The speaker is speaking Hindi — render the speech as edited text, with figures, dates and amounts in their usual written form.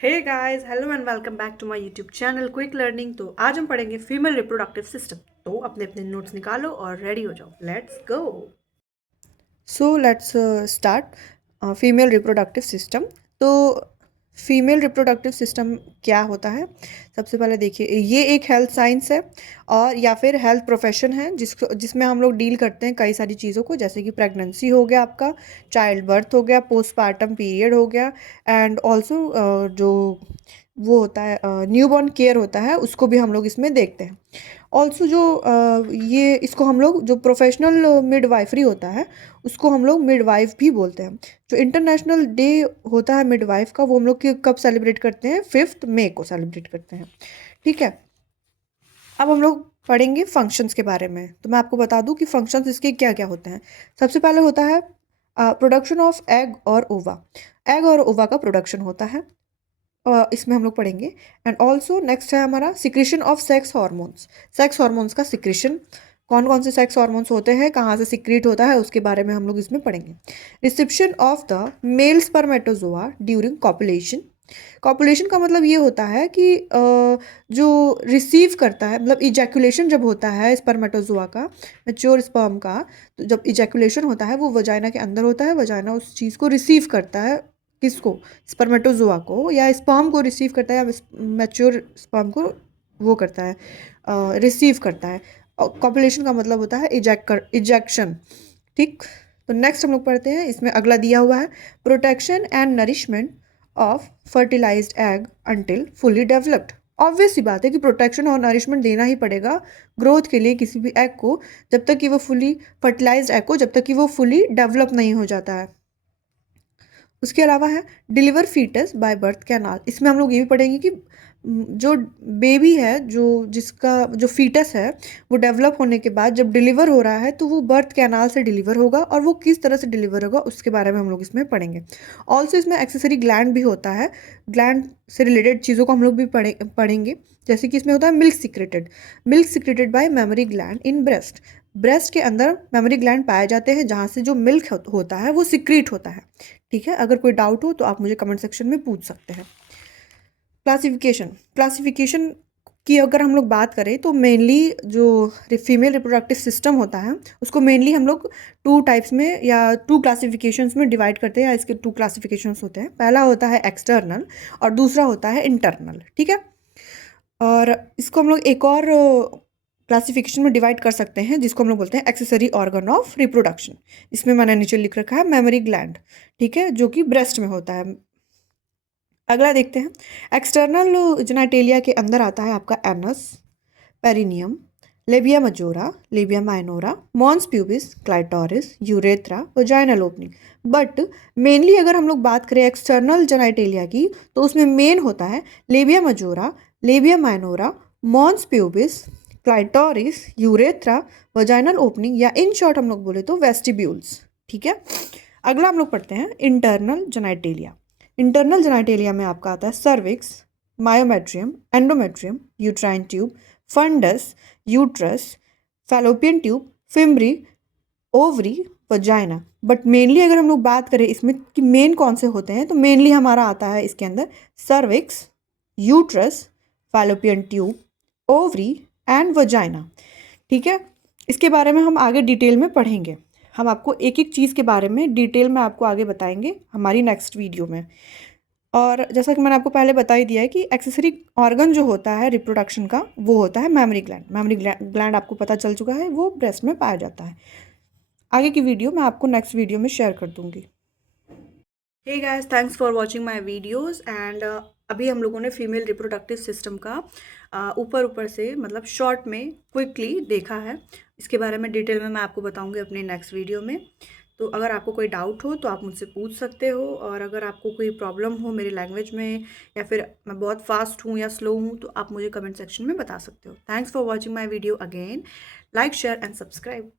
Hey guys, hello and welcome back to my YouTube channel quick learning. तो आज हम पढ़ेंगे फीमेल रिप्रोडक्टिव सिस्टम। तो अपने अपने नोट्स निकालो और रेडी हो जाओ। Let's go. So let's start female reproductive system. तो फीमेल रिप्रोडक्टिव सिस्टम क्या होता है? सबसे पहले देखिए, ये एक हेल्थ साइंस है और या फिर हेल्थ प्रोफेशन है जिसमें हम लोग डील करते हैं कई सारी चीज़ों को, जैसे कि प्रेगनेंसी हो गया, आपका चाइल्ड बर्थ हो गया, पोस्टपार्टम पीरियड हो गया, एंड ऑल्सो जो वो होता है न्यूबॉर्न केयर होता है, उसको भी हम लोग इसमें देखते हैं। ऑल्सो जो ये इसको हम लोग जो प्रोफेशनल मिडवाइफरी होता है उसको हम लोग मिडवाइफ भी बोलते हैं। जो इंटरनेशनल डे होता है मिडवाइफ का, वो हम लोग कब सेलिब्रेट करते हैं? 5 मई को सेलिब्रेट करते हैं। ठीक है, अब हम लोग पढ़ेंगे फंक्शंस के बारे में। तो मैं आपको बता दूं कि फंक्शंस इसके क्या क्या होते हैं। सबसे पहले होता है प्रोडक्शन ऑफ एग और ओवा। एग और ओवा का प्रोडक्शन होता है, इसमें हम लोग पढ़ेंगे। एंड ऑल्सो नेक्स्ट है हमारा secretion of sex hormones. Sex hormones का सिक्रीशन, कौन कौन से सेक्स हॉर्मोन्स होते हैं, कहाँ से सिक्रीट होता है, उसके बारे में हम लोग इसमें पढ़ेंगे। Reception of the male spermatozoa during copulation. Copulation का मतलब ये होता है कि जो रिसीव करता है, मतलब इजैकुलेशन जब होता है स्पर्मेटोजोआ का, मैच्योर स्पर्म का, तो जब इजैकुलेशन होता है वो वजाइना के अंदर होता है। वजाइना उस चीज़ को रिसीव करता है, किसको? स्पर्मेटोजोआ को, या स्पर्म को रिसीव करता है, या मैच्योर स्पर्म को वो करता है, रिसीव करता है। कॉपुलेशन का मतलब होता है इजेक्शन। ठीक, तो नेक्स्ट हम लोग पढ़ते हैं, इसमें अगला दिया हुआ है protection and nourishment of fertilised egg until fully developed. Obvious सी बात है कि प्रोटेक्शन और नरिशमेंट देना ही पड़ेगा ग्रोथ के लिए किसी भी एग को, जब तक कि वो फुली फर्टिलाइज्ड एग को, जब तक कि वो फुली डेवलप नहीं हो जाता है। उसके अलावा है deliver foetus by birth canal. इसमें हम लोग ये भी पढ़ेंगे कि जो बेबी है, जो जिसका जो फीटस है, वो डेवलप होने के बाद जब डिलीवर हो रहा है तो वो बर्थ कैनाल से डिलीवर होगा, और वो किस तरह से डिलीवर होगा उसके बारे में हम लोग इसमें पढ़ेंगे। ऑल्सो इसमें एक्सेसरी ग्लैंड भी होता है। ग्लैंड से रिलेटेड चीज़ों को हम लोग भी पढ़ेंगे। जैसे कि इसमें होता है milk secreted by memory gland in breast. Breast के अंदर मेमोरी ग्लैंड पाए जाते हैं, जहाँ से जो मिल्क होता है वो सिक्रीट होता है। ठीक है, अगर कोई डाउट हो तो आप मुझे कमेंट सेक्शन में पूछ सकते हैं। क्लासिफिकेशन की अगर हम लोग बात करें तो मेनली जो फीमेल रिप्रोडक्टिव सिस्टम होता है उसको मेनली हम लोग टू टाइप्स में या टू क्लासिफिकेशंस में डिवाइड करते हैं, या इसके टू क्लासिफिकेशंस होते हैं। पहला होता है एक्सटर्नल और दूसरा होता है इंटरनल। ठीक है, और इसको हम लोग एक और क्लासिफिकेशन में डिवाइड कर सकते हैं, जिसको हम लोग बोलते हैं एक्सेसरी ऑर्गन ऑफ रिप्रोडक्शन। इसमें मैंने नीचे लिख रखा है मेमोरी ग्लैंड, ठीक है, जो कि ब्रेस्ट में होता है। अगला देखते हैं, एक्सटर्नल जेनाइटेलिया के अंदर आता है आपका anus, perineum, labia majora, labia minora, mons pubis, clitoris, urethra, vaginal opening. But mainly अगर हम लोग बात करें एक्सटर्नल जेनाइटेलिया की, तो उसमें मेन होता है labia majora, labia minora, mons pubis, clitoris, urethra, vaginal opening, या इन शॉर्ट हम लोग बोले तो वेस्टिब्यूल्स। ठीक है, अगला हम लोग पढ़ते हैं इंटरनल जेनाइटेलिया। इंटरनल जेनाइटेलिया में आपका आता है cervix, myometrium, endometrium, uterine tube, fundus, uterus, fallopian tube, fimbriae, ovary, vagina. But mainly अगर हम लोग बात करें इसमें कि मेन कौन से होते हैं, तो मेनली हमारा आता है इसके अंदर cervix, uterus, fallopian tube, ovary and vagina. ठीक है, इसके बारे में हम आगे डिटेल में पढ़ेंगे। हम आपको एक एक चीज़ के बारे में डिटेल में आपको आगे बताएंगे हमारी नेक्स्ट वीडियो में। और जैसा कि मैंने आपको पहले बता ही दिया है कि एक्सेसरी ऑर्गन जो होता है रिप्रोडक्शन का, वो होता है मेमोरी ग्लैंड। मेमोरी ग्लैंड आपको पता चल चुका है, वो ब्रेस्ट में पाया जाता है। आगे की वीडियो मैं आपको नेक्स्ट वीडियो में शेयर कर दूंगी। Hey guys, thanks for watching my videos. And अभी हम लोगों ने फीमेल रिप्रोडक्टिव सिस्टम का ऊपर ऊपर से, मतलब शॉर्ट में क्विकली देखा है। इसके बारे में डिटेल में मैं आपको बताऊंगी अपने नेक्स्ट वीडियो में। तो अगर आपको कोई डाउट हो तो आप मुझसे पूछ सकते हो, और अगर आपको कोई प्रॉब्लम हो मेरी लैंग्वेज में, या फिर मैं बहुत फास्ट हूँ या स्लो हूँ, तो आप मुझे कमेंट सेक्शन में बता सकते हो। Thanks for watching my video again. Like, share and subscribe.